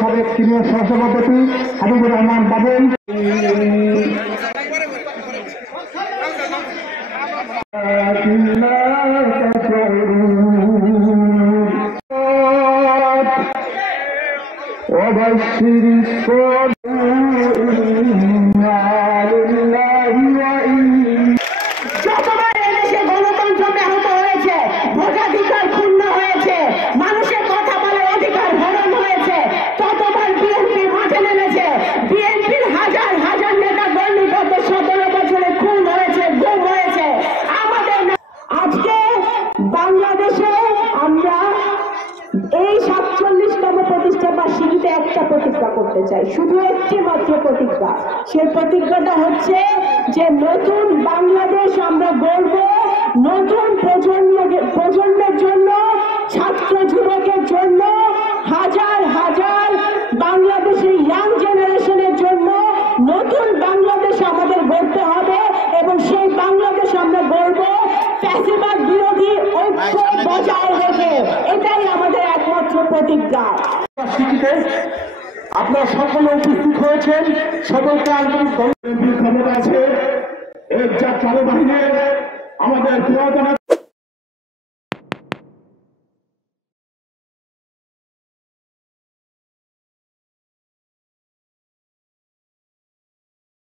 সাবেক সিনিয়র সহসভাপতি হাবিবুর রহমান বাবুল, যতবার এদেশে গণতন্ত্র ব্যাহত হয়েছে, ভোটাধিকার ক্ষুণ্ণ হয়েছে, মানুষের কথা বলার অধিকার হরণ হয়েছে, ততবার বিএনপি মাঠে নেমেছে। বিএনপির হাজার হাজার নেতা কর্মী গত 17 বছরে খুন হয়েছে, গুম হয়েছে। আমাদের আজকে বাংলাদেশে আমরা এই 47তম প্রতিষ্ঠা বার্ষিকীতে একটা প্রতিজ্ঞা করতে চাই, শুধু একটি মাত্র প্রতিজ্ঞা। সেই প্রতিজ্ঞাটা হচ্ছে যে নতুন বাংলাদেশ আমরা গড়ব, নতুন প্রজন্মের জন্য, ছাত্র যুবকের জন্য, হাজার হাজার বাংলাদেশের ইয়াং জেনারেশনের জন্য নতুন বাংলাদেশ আমাদের গড়তে হবে। এবং সেই বাংলাদেশ আমরা গড়ব ফ্যাসিবাদ বিরোধী ঐক্য বজায় রেখে। এটাই আমাদের একমাত্র প্রতিজ্ঞা। আপনারা সকলে উপস্থিত হয়েছেন, সকলকে আন্তরিক ক্ষমতা আছে। এর যা চালু বাহিনীর আমাদের পুরাতন